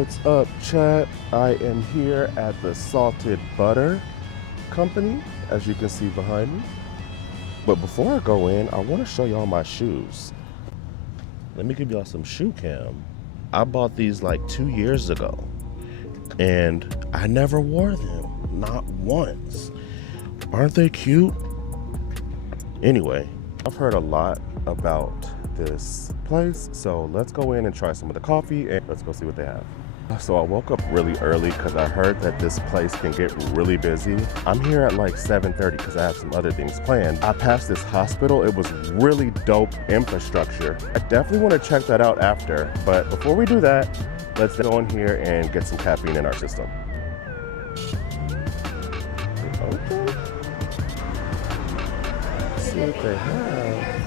What's up, chat? I am here at the Salted Butter Company, as you can see behind me. But before I go in, I want to show y'all my shoes. Let me give y'all some shoe cam. I bought these like 2 years ago, and I never wore them, not once. Aren't they cute? Anyway, I've heard a lot about this place, so let's go in and try some of the coffee and let's go see what they have. So I woke up really early because I heard that this place can get really busy. I'm here at like 7:30 because I have some other things planned. I passed this hospital. It was really dope infrastructure. I definitely want to check that out after, but before we do that, let's go in here and get some caffeine in our system. Okay. Let's see what they have.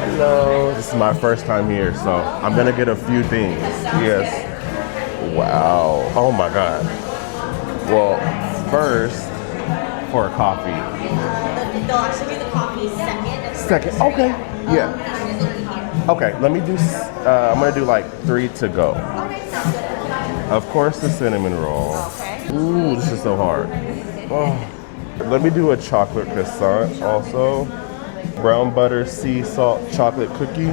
Hello. This is my first time here, so I'm gonna get a few things. Yes. Wow. Oh my God. Well, first, for a coffee. They'll actually do the coffee second. Second. Okay. Yeah. Okay. Let me do. I'm gonna do like 3 to go. Okay, sounds good. Of course, the cinnamon roll. Okay. Ooh, this is so hard. Oh. Let me do a chocolate croissant also. Brown butter, sea salt, chocolate cookie.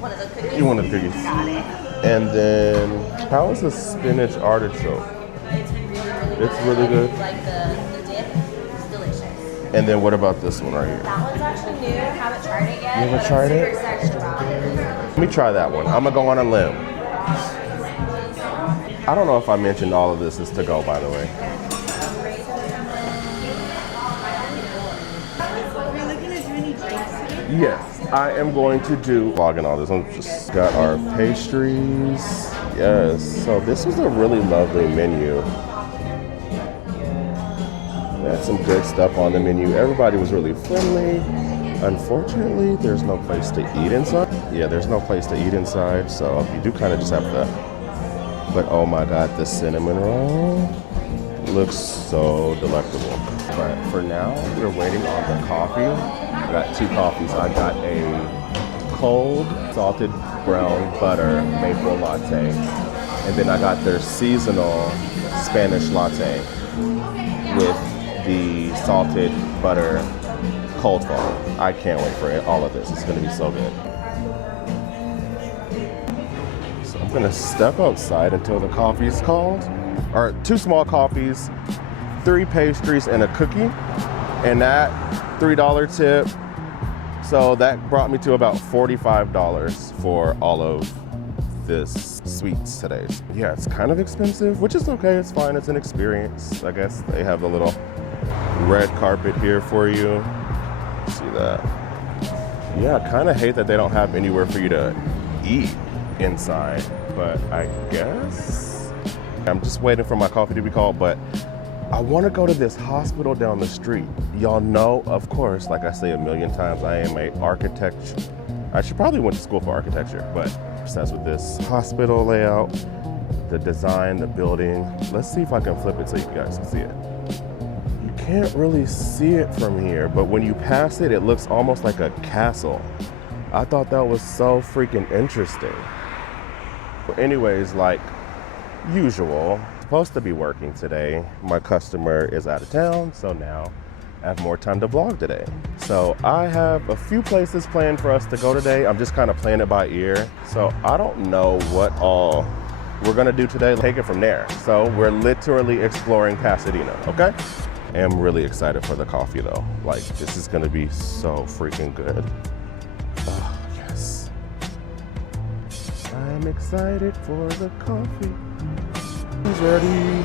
One of the cookies? You want the cookies. Got it. And then, how is the spinach artichoke? It's really good. It's really good. Like the dip, it's delicious. And then what about this one right here? That one's actually new. Haven't tried it yet. You haven't but tried I'm it? super excited about it. Let me try that one. I'm gonna go on a limb. I don't know if I mentioned all of this is to go, by the way. Yes, I am going to do vlogging all this. I'm just got our pastries. Yes, so this was a really lovely menu. We had some good stuff on the menu. Everybody was really friendly. Unfortunately, there's no place to eat inside. Yeah, there's no place to eat inside, so you do kind of just have to. But oh my God, the cinnamon roll looks so delectable. But for now, we're waiting on the coffee. I got 2 coffees. I got a cold salted brown butter maple latte, and then I got their seasonal Spanish latte with the salted butter cold foam. I can't wait for all of this. It's gonna be so good. So I'm gonna step outside until the coffee is called. Or 2 small coffees, 3 pastries, and a cookie. And that $3 tip. So that brought me to about $45 for all of this sweets today. Yeah, it's kind of expensive, which is okay, it's fine, it's an experience. I guess they have a little red carpet here for you. See that? Yeah, I kind of hate that they don't have anywhere for you to eat inside, but I guess I'm just waiting for my coffee to be called, but I want to go to this hospital down the street. Y'all know, of course, like I say a million times, I am a architecture. I should probably went to school for architecture, but obsessed with this hospital layout, the design, the building. Let's see if I can flip it so you guys can see it. You can't really see it from here, but when you pass it, it looks almost like a castle. I thought that was so freaking interesting. But anyways, like usual, supposed to be working today. My customer is out of town, so now I have more time to vlog today. So I have a few places planned for us to go today. I'm just kind of playing it by ear. So I don't know what all we're gonna do today. Take it from there. So we're literally exploring Pasadena, okay? I am really excited for the coffee though. Like, this is gonna be so freaking good. Oh, yes. I'm excited for the coffee. He's ready.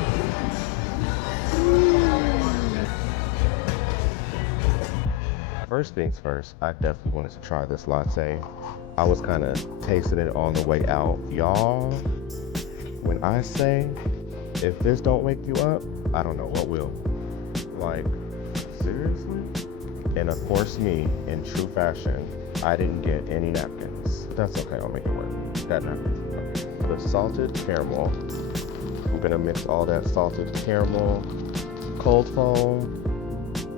First things first, I definitely wanted to try this latte. I was kind of tasting it on the way out. Y'all, when I say, if this don't wake you up, I don't know what will. Like, seriously? And of course me, in true fashion, I didn't get any napkins. That's okay, I'll make it work. Got napkins. Okay. The salted caramel. I'm gonna mix all that salted caramel, cold foam,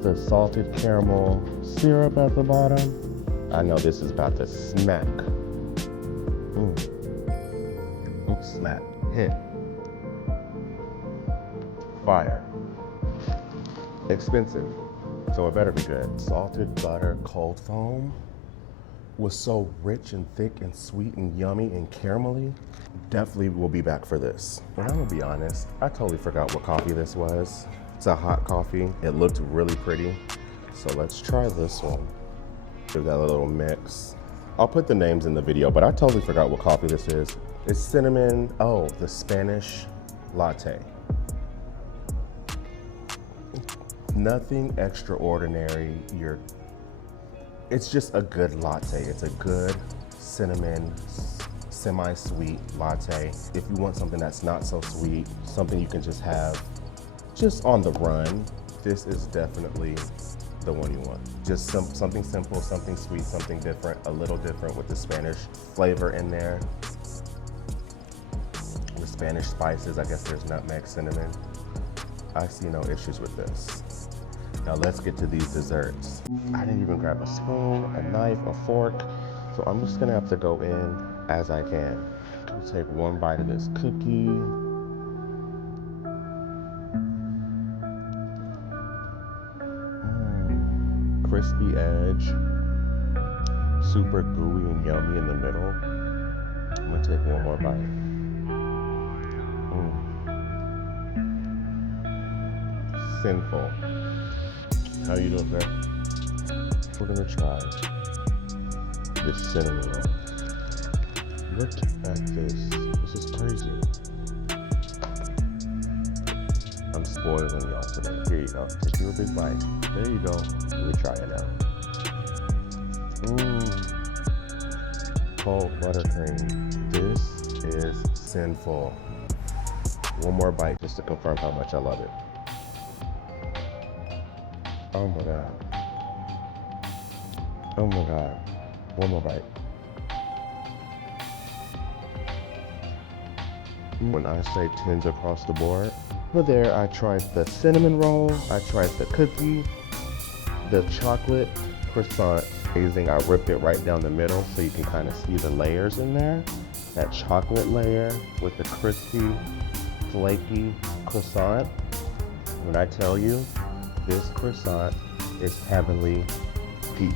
the salted caramel syrup at the bottom. I know this is about to smack at. Hit. Fire. Expensive, so it better be good. Salted butter cold foam was so rich and thick and sweet and yummy and caramelly. Definitely will be back for this. And I'm gonna be honest, I totally forgot what coffee this was. It's a hot coffee. It looked really pretty. So let's try this one. Give that a little mix. I'll put the names in the video, but I totally forgot what coffee this is. It's cinnamon, oh, the Spanish latte. Nothing extraordinary. It's just a good latte. It's a good cinnamon, semi-sweet latte. If you want something that's not so sweet, something you can just have just on the run, this is definitely the one you want. Just something simple, something sweet, something different, a little different with the Spanish flavor in there. The Spanish spices, I guess there's nutmeg, cinnamon. I see no issues with this. Now let's get to these desserts. I didn't even grab a spoon, a knife, a fork, so I'm just gonna have to go in as I can. I'll take one bite of this cookie. Crispy edge, super gooey and yummy in the middle. I'm gonna take one more bite. Sinful. How you doing, girl? We're gonna try this cinnamon roll. Look at this. This is crazy. I'm spoiling y'all today. Here you go. Take you a big bite. There you go. Let me try it now. Cold buttercream. This is sinful. One more bite just to confirm how much I love it. Oh my God. Oh my God. One more bite. When I say 10s across the board, over there I tried the cinnamon roll, I tried the cookie, the chocolate croissant. Amazing. I ripped it right down the middle so you can kind of see the layers in there. That chocolate layer with the crispy, flaky croissant. When I tell you, this croissant is heavenly peace,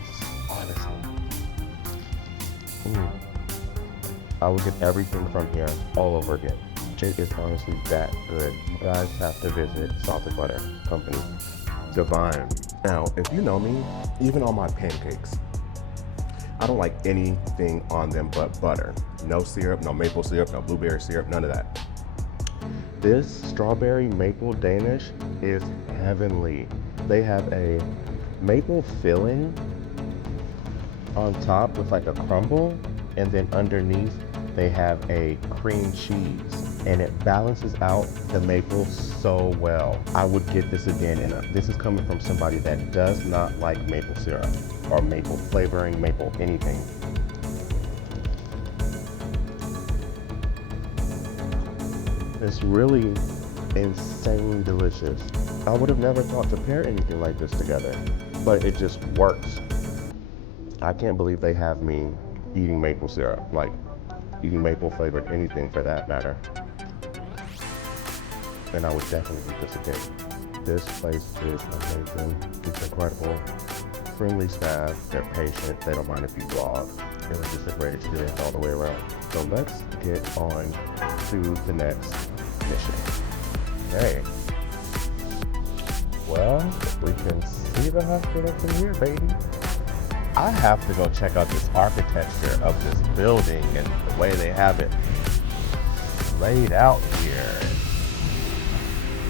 honestly. I would get everything from here all over again. It is honestly that good. You guys have to visit Salted Butter Company. Divine. Now, if you know me, even on my pancakes, I don't like anything on them but butter. No syrup, no maple syrup, no blueberry syrup, none of that. This strawberry maple Danish is heavenly. They have a maple filling on top with like a crumble, and then underneath they have a cream cheese, and it balances out the maple so well. I would get this again, and this is coming from somebody that does not like maple syrup or maple flavoring, maple anything. It's really insane delicious. I would have never thought to pair anything like this together, but it just works. I can't believe they have me eating maple syrup, like eating maple flavored anything for that matter. And I would definitely eat this again. This place is amazing. It's incredible. Friendly staff, they're patient, they don't mind if you vlog. It was just a great experience all the way around. So let's get on to the next mission. Hey. Well, we can see the hospital from here, baby. I have to go check out this architecture of this building and the way they have it laid out here.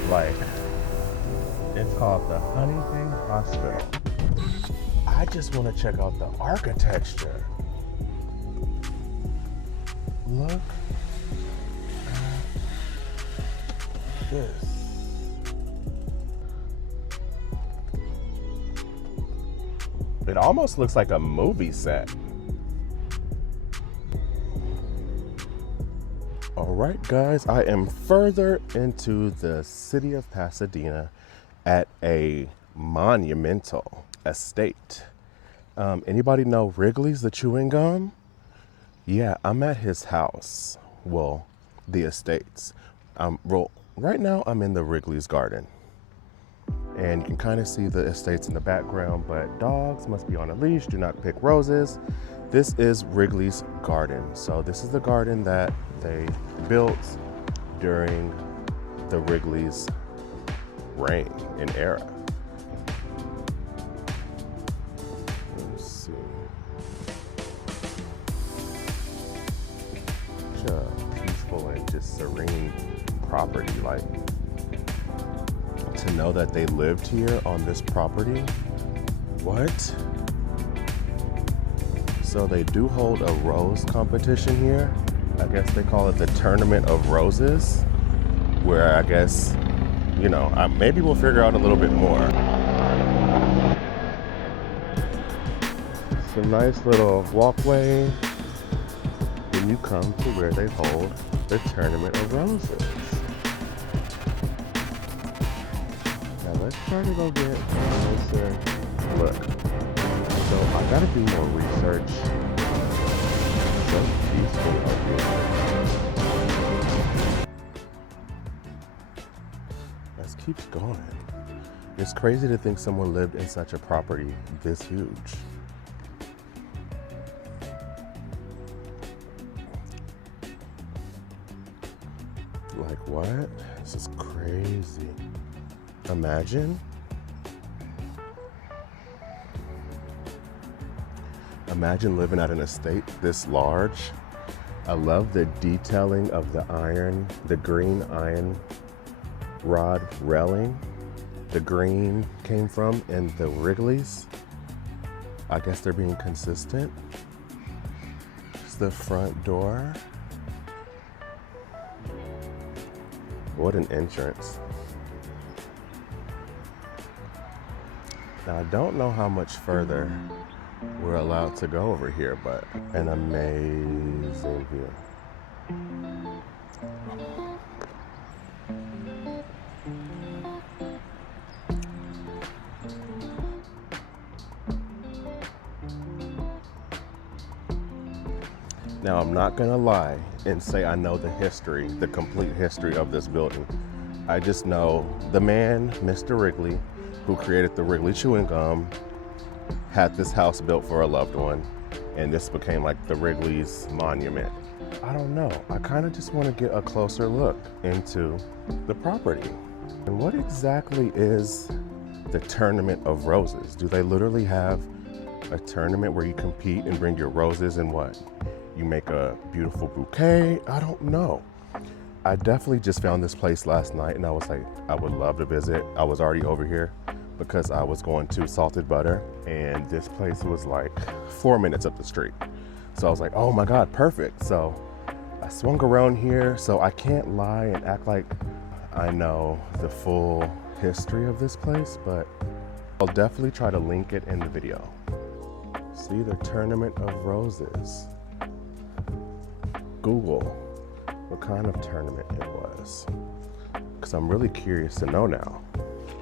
Like, it's called the Huntington Hospital. I just want to check out the architecture. Look at this. It almost looks like a movie set. All right, guys, I am further into the city of Pasadena at a monumental estate. Anybody know Wrigley's, the chewing gum? Yeah, I'm at his house. Well, the estates. Well, right now I'm in the Wrigley's garden. And you can kind of see the estates in the background, but dogs must be on a leash, do not pick roses. This is Wrigley's garden. So this is the garden that they built during the Wrigley's reign and era. Let's see. Such a peaceful and just serene property, like, to know that they lived here on this property. What? So they do hold a rose competition here. I guess they call it the Tournament of Roses, where I guess, you know, maybe we'll figure out a little bit more. It's a nice little walkway when you come to where they hold the Tournament of Roses. Let's try to go get a closer look. So I gotta do more research. So peaceful out here. Let's keep going. It's crazy to think someone lived in such a property this huge. Like what? This is crazy. Imagine living at an estate this large. I love the detailing of the iron, the green iron rod railing. The green came from in the Wrigley's. I guess they're being consistent. It's the front door. What an entrance. Now, I don't know how much further we're allowed to go over here, but an amazing view. Now, I'm not gonna lie and say I know the history, the complete history of this building. I just know the man, Mr. Wrigley, who created the Wrigley chewing gum, had this house built for a loved one, and this became like the Wrigley's monument. I don't know. I kind of just want to get a closer look into the property. And what exactly is the Tournament of Roses? Do they literally have a tournament where you compete and bring your roses and what? You make a beautiful bouquet? I don't know. I definitely just found this place last night and I was like, I would love to visit. I was already over here because I was going to Salted Butter and this place was like 4 minutes up the street. So I was like, oh my God, perfect. So I swung around here, so I can't lie and act like I know the full history of this place, but I'll definitely try to link it in the video. See, the Tournament of Roses. Google what kind of tournament it was, because I'm really curious to know now.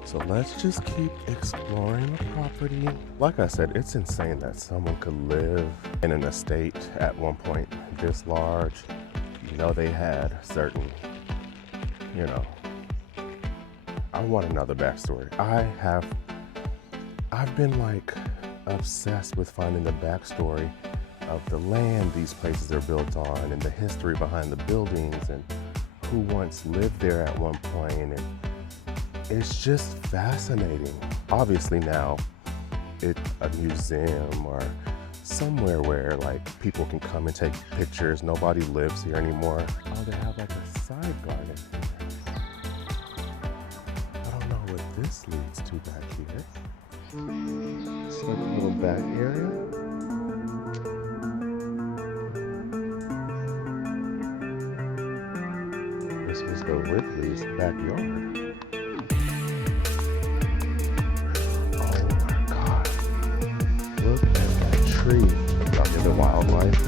So let's just keep exploring the property. Like I said, it's insane that someone could live in an estate at one point this large. You know, they had certain, you know, I want to know the backstory. I've been like obsessed with finding the backstory of the land these places are built on and the history behind the buildings and who once lived there at one point, and it's just fascinating. Obviously now it's a museum or somewhere where like people can come and take pictures. Nobody lives here anymore. Oh, they have like a side garden here. I don't know what this leads to back here. It's like a little back area. This was the Wrigley's backyard. Oh my God. Look at that tree. Out here, the wildlife.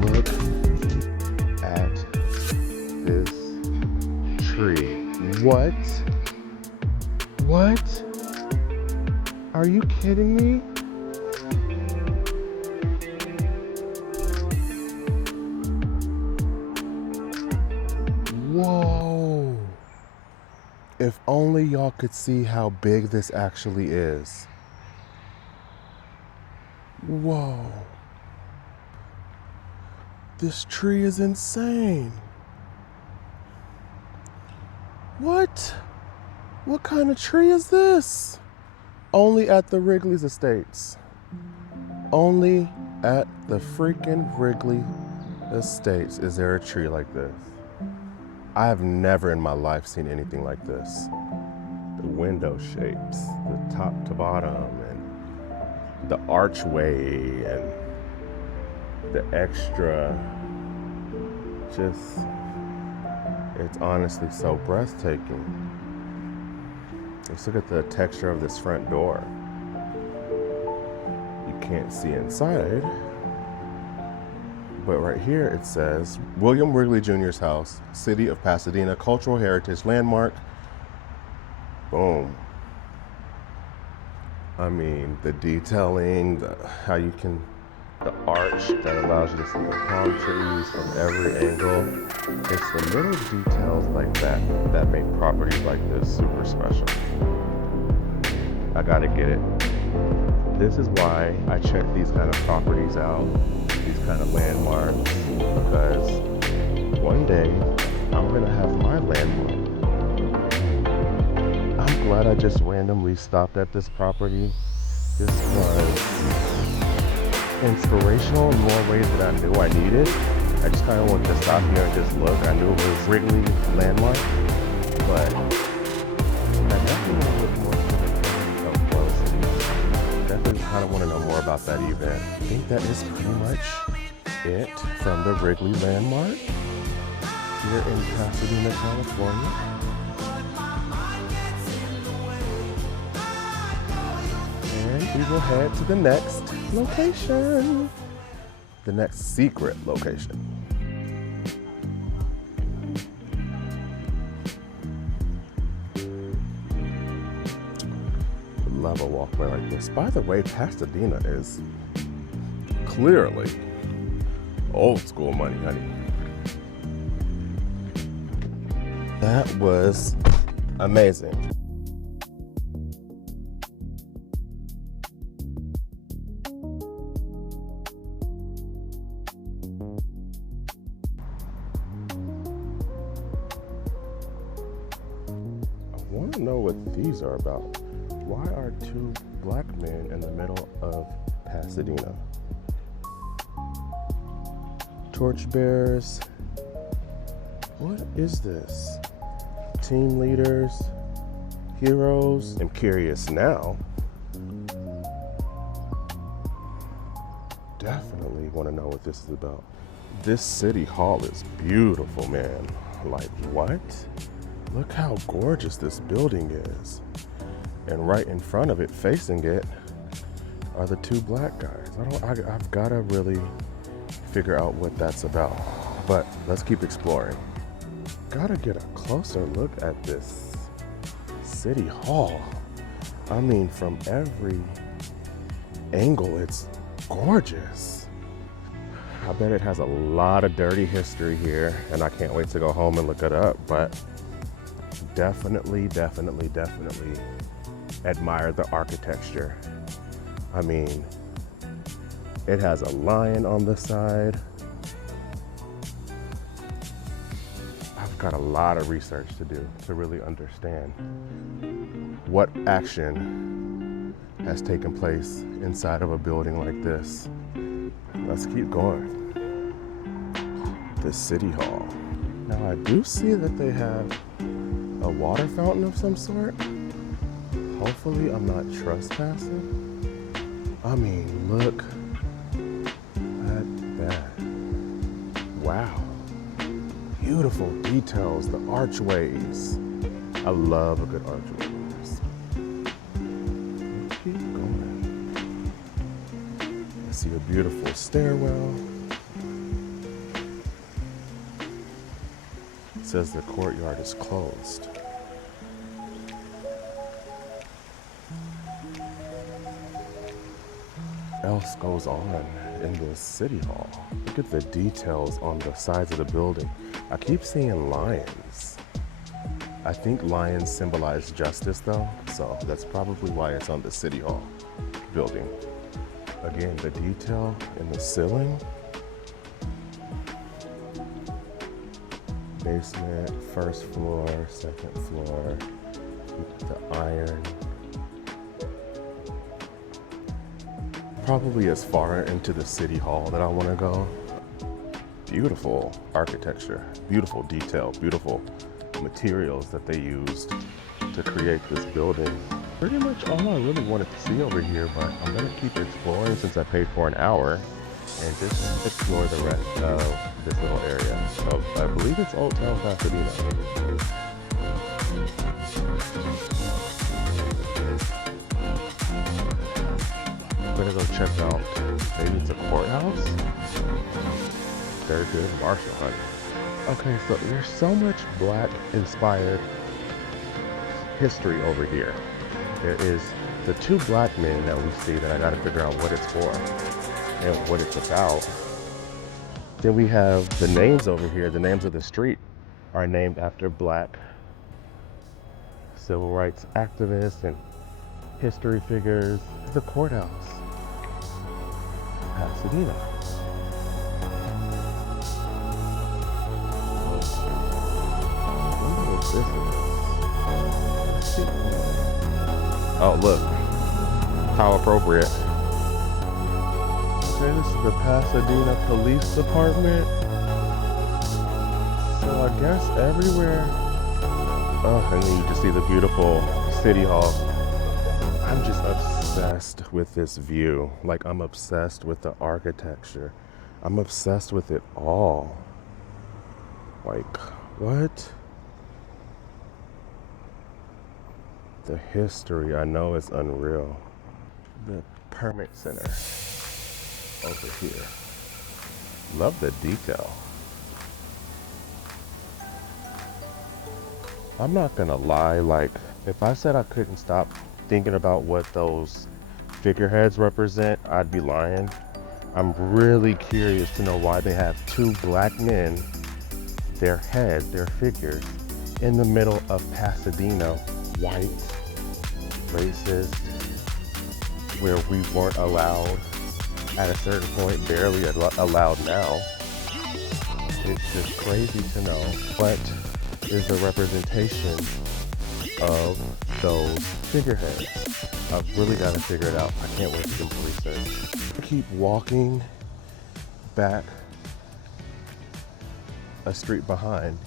Look at this tree. What? What? Are you kidding me? If only y'all could see how big this actually is. Whoa. This tree is insane. What? What kind of tree is this? Only at the Wrigley's Estates. Only at the freaking Wrigley Estates is there a tree like this. I have never in my life seen anything like this. The window shapes, the top to bottom, and the archway, and the extra, it's honestly so breathtaking. Let's look at the texture of this front door. You can't see inside, but right here it says, William Wrigley Jr.'s house, City of Pasadena, Cultural Heritage Landmark. Boom. I mean, the detailing, the arch that allows you to see the palm trees from every angle. It's the little details like that that make properties like this super special. I gotta get it. This is why I check these kind of properties out, these kind of landmarks, because one day I'm gonna have my landmark. I'm glad I just randomly stopped at this property. This was inspirational in more ways than I knew I needed. I just kind of wanted to stop here and just look. I knew it was Wrigley Landmark, but I definitely want to look more to the up close. Definitely kind of want to know more about that event. I think that is pretty much it from the Wrigley Landmark here in Pasadena, California. And we will head to the next location. The next secret location. Love a walkway like this. By the way, Pasadena is clearly old school money, honey. That was amazing. I want to know what these are about. Why are two black men in the middle of Pasadena? Torchbearers. What is this? Team leaders, heroes. I'm curious now. Definitely want to know what this is about. This city hall is beautiful, man. Like, what? Look how gorgeous this building is. And right in front of it, facing it, are the two black guys. I've gotta really figure out what that's about. But let's keep exploring. Gotta get a closer look at this city hall. I mean, from every angle, it's gorgeous. I bet it has a lot of dirty history here, and I can't wait to go home and look it up, but definitely admire the architecture. I mean, it has a lion on the side. I've got a lot of research to do to really understand what action has taken place inside of a building like this. Let's keep going. The City Hall. Now I do see that they have a water fountain of some sort. Hopefully I'm not trespassing. I mean, look at that. Wow. Beautiful details, the archways. I love a good archway. Let's keep going. I see a beautiful stairwell. It says the courtyard is closed. Else goes on in this city hall. Look at the details on the sides of the building. I keep seeing lions. I think lions symbolize justice though, so that's probably why it's on the City Hall building. Again, the detail in the ceiling. Basement, first floor, second floor, the iron. Probably as far into the City Hall that I want to go. Beautiful architecture, beautiful detail, beautiful materials that they used to create this building. Pretty much all I really wanted to see over here, but I'm gonna keep exploring since I paid for an hour and just explore the rest of this little area. So I believe it's Old Town Pasadena. I'm gonna go check out, maybe it's a courthouse? Thurgood Marshall Hunt. Okay, so there's so much black inspired history over here. There is the two black men that we see that I gotta figure out what it's for and what it's about. Then we have the names over here. The names of the street are named after black civil rights activists and history figures. The courthouse, Pasadena. Oh, look. How appropriate. Okay, this is the Pasadena Police Department. So I guess everywhere. Oh, and then you just see the beautiful City Hall. I'm just obsessed with this view. Like, I'm obsessed with the architecture. I'm obsessed with it all. Like, what? The history, I know, is unreal. The permit center over here. Love the detail. I'm not gonna lie, like, if I said I couldn't stop thinking about what those figureheads represent, I'd be lying. I'm really curious to know why they have two black men, their heads, their figures, in the middle of Pasadena, white, racist, where we weren't allowed at a certain point, barely allowed now. It's just crazy to know what is the representation of those figureheads. I've really got to figure it out. I can't wait to do more research. Keep walking back a street behind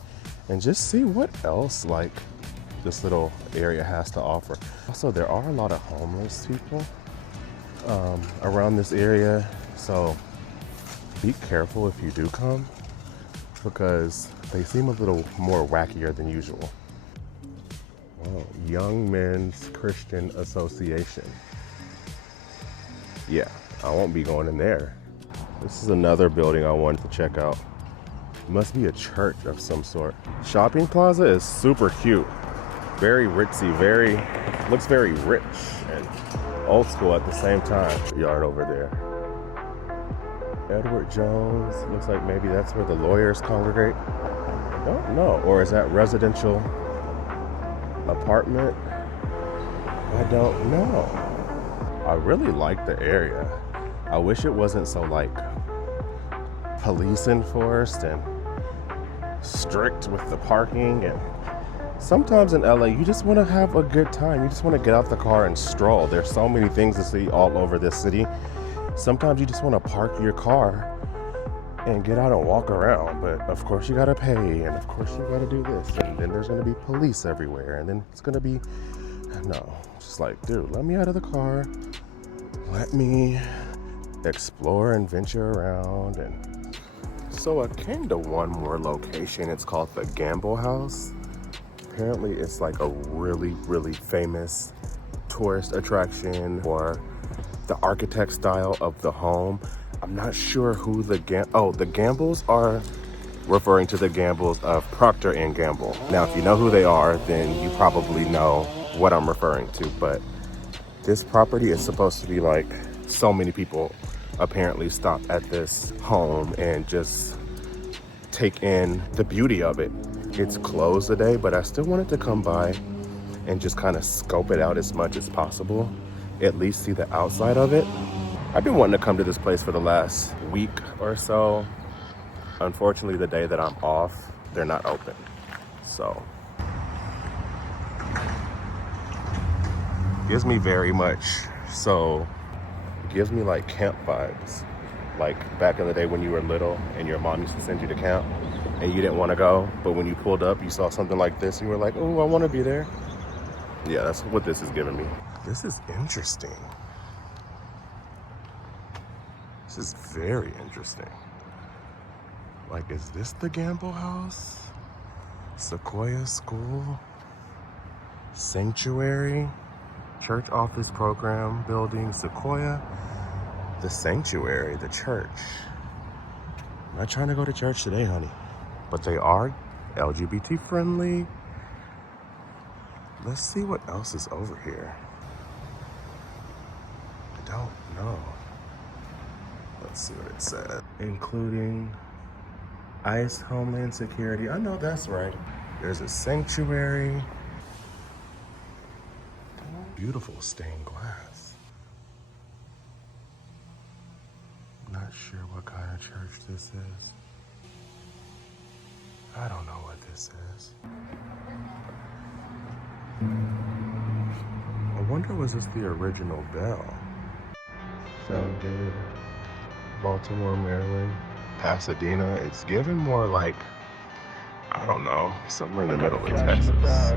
and just see what else like this little area has to offer. Also, there are a lot of homeless people around this area, so be careful if you do come, because they seem a little more wackier than usual. Oh, Young Men's Christian Association. Yeah, I won't be going in there. This is another building I wanted to check out. It must be a church of some sort. Shopping plaza is super cute. Very ritzy, looks very rich and old school at the same time. Yard over there. Edward Jones, looks like maybe that's where the lawyers congregate. I don't know, or is that residential apartment? I don't know. I really like the area. I wish it wasn't so like police enforced and strict with the parking. And sometimes in LA, you just want to have a good time. You just want to get out the car and stroll. There's so many things to see all over this city. Sometimes you just want to park your car and get out and walk around. But of course you got to pay, and of course you got to do this. And then there's going to be police everywhere. And then it's going to be, no, just like, dude, let me out of the car. Let me explore and venture around. And so I came to one more location. It's called the Gamble House. Apparently it's like a really, really famous tourist attraction for the architect style of the home. I'm not sure who the Gambles are referring to the Gambles of Procter & Gamble. Now, if you know who they are, then you probably know what I'm referring to, but this property is supposed to be like, so many people apparently stop at this home and just take in the beauty of it. It's closed today, but I still wanted to come by and just kind of scope it out as much as possible. At least see the outside of it. I've been wanting to come to this place for the last week or so. Unfortunately, the day that I'm off, they're not open. So, gives me very much, so it gives me like camp vibes. Like back in the day when you were little and your mom used to send you to camp and you didn't want to go, but when you pulled up, you saw something like this and you were like, oh, I want to be there. Yeah, that's what this is giving me. This is interesting. This is very interesting. Like, is this the Gamble House? Sequoia School? Sanctuary? Church Office Program Building, Sequoia? The Sanctuary, the church. I'm not trying to go to church today, honey. But they are LGBT friendly. Let's see what else is over here. I don't know. Let's see what it says. Including ICE, Homeland Security. I know that's right. There's a sanctuary. Beautiful stained glass. Not sure what kind of church this is. I don't know what this is. I wonder, was this the original bell? Founded Baltimore, Maryland, Pasadena. It's given more like, I don't know, somewhere in the middle of Texas.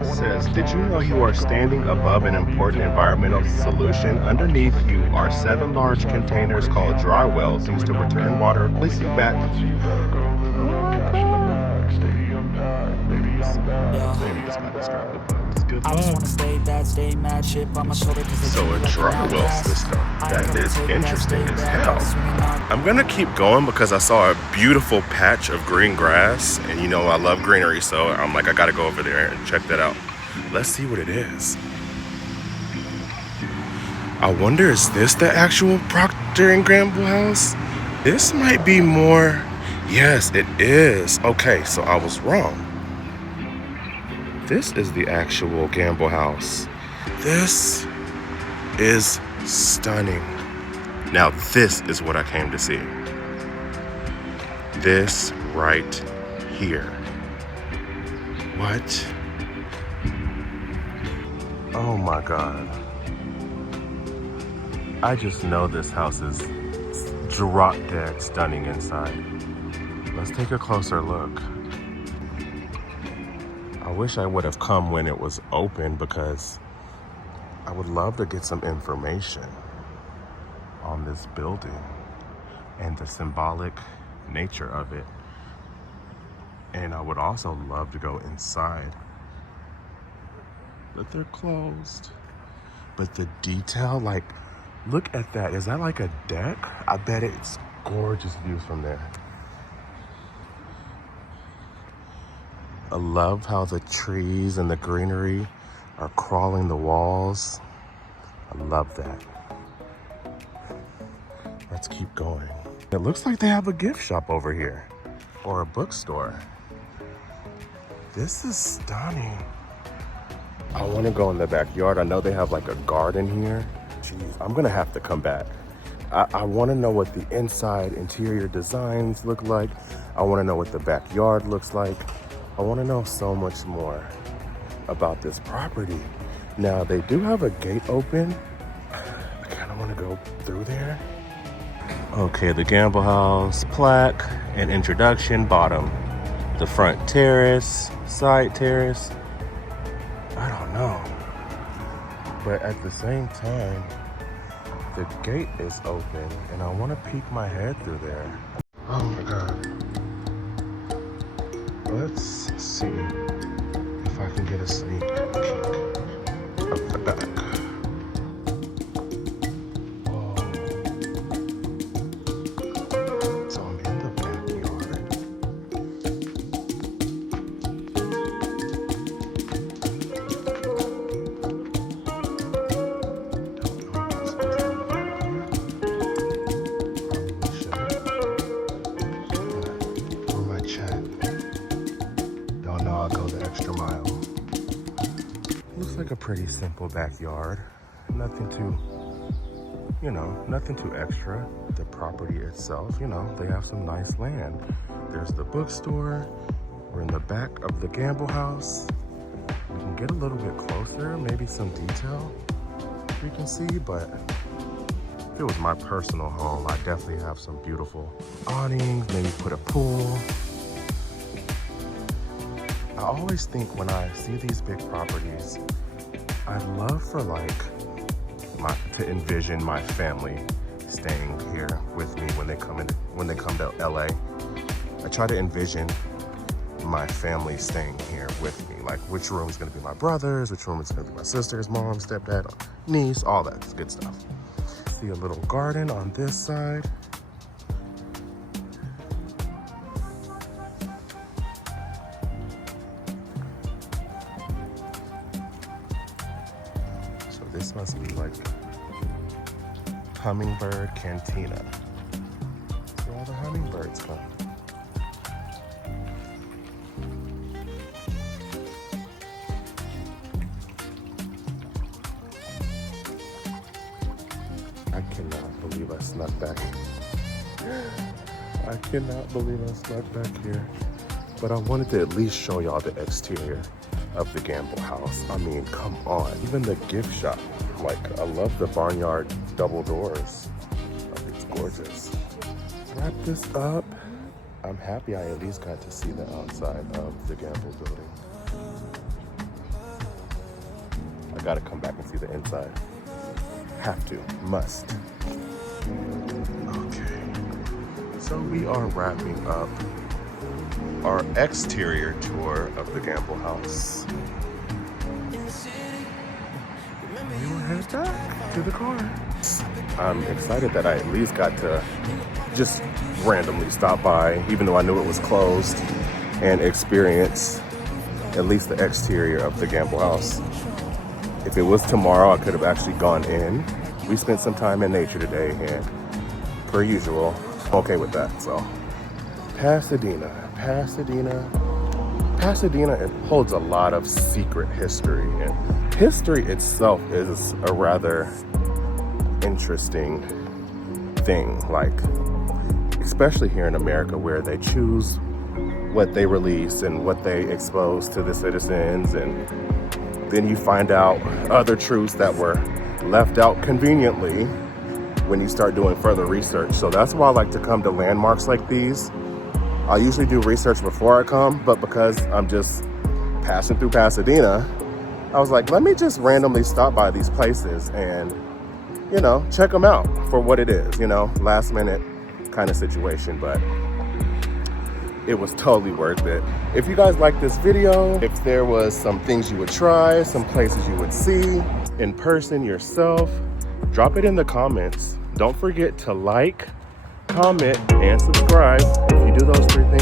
It says, did you know you are standing above an important environmental solution? Underneath you are 7 large containers called dry wells used to return water quickly back. Maybe just got distracted, but it's good. I just wanna stay that, stay mad, chip on my shoulder. So a dry well system. That is interesting as hell. I'm gonna keep going because I saw a beautiful patch of green grass, and you know I love greenery, so I'm like, I gotta go over there and check that out. Let's see what it is. I wonder, is this the actual Procter & Gamble house? This might be more. Yes, it is. Okay, so I was wrong. This is the actual Gamble house. This is stunning. Now this is what I came to see. This right here. What? Oh my God. I just know this house is drop dead stunning inside. Let's take a closer look. I wish I would have come when it was open because I would love to get some information on this building and the symbolic nature of it. And I would also love to go inside. But they're closed. But the detail, like, look at that. Is that like a deck? I bet it's gorgeous views from there. I love how the trees and the greenery are crawling the walls. I love that. Let's keep going. It looks like they have a gift shop over here or a bookstore. This is stunning. I want to go in the backyard. I know they have like a garden here. Jeez, I'm gonna have to come back. I want to know what the inside interior designs look like. I want to know what the backyard looks like. I want to know so much more about this property. Now, they do have a gate open. I kind of want to go through there. Okay, the Gamble House plaque and introduction, bottom. The front terrace, side terrace. I don't know. But at the same time, the gate is open and I want to peek my head through there. Oh my God. Let's see if I can get a sneak peek of the back. Whoa. So I'm in the backyard. Don't know if I'm supposed to be here. Probably should. Where my chat? extra mile. Looks like a pretty simple backyard. Nothing too, nothing too extra. The property itself, they have some nice land. There's the bookstore. We're in the back of the gamble house. We can get a little bit closer, maybe some detail we can see, but if it was my personal home, I definitely have some beautiful awnings, maybe put a pool. I always think when I see these big properties, I'd love for to envision my family staying here with me when they come to LA. I try to envision my family staying here with me. Like which room is gonna be my brother's, which room is gonna be my sister's, mom, stepdad, niece, all that good stuff. See a little garden on this side. So this must be like Hummingbird Cantina. That's where all the hummingbirds come. I cannot believe I snuck back. I cannot believe I snuck back here. But I wanted to at least show y'all the exterior of the gamble house. I mean, come on. Even the gift shop. Like, I love the barnyard double doors. Like, it's gorgeous. Wrap this up. I'm happy I at least got to see the outside of the gamble building. I gotta come back and see the inside. Have to, must. Okay, so we are wrapping up our exterior tour of the gamble house. We will head back to the car. I'm excited that I at least got to just randomly stop by, even though I knew it was closed, and experience at least the exterior of the gamble house. If it was tomorrow, I could have actually gone in. We spent some time in nature today, and per usual, I'm okay with that. So, Pasadena, it holds a lot of secret history, and history itself is a rather interesting thing. Like, especially here in America, where they choose what they release and what they expose to the citizens, and then you find out other truths that were left out conveniently when you start doing further research. So that's why I like to come to landmarks like these. I usually do research before I come, but because I'm just passing through Pasadena, I was like, let me just randomly stop by these places and, check them out for what it is, last minute kind of situation, but it was totally worth it. If you guys like this video, if there was some things you would try, some places you would see in person yourself, drop it in the comments. Don't forget to like, comment, and subscribe. If you do those 3 things,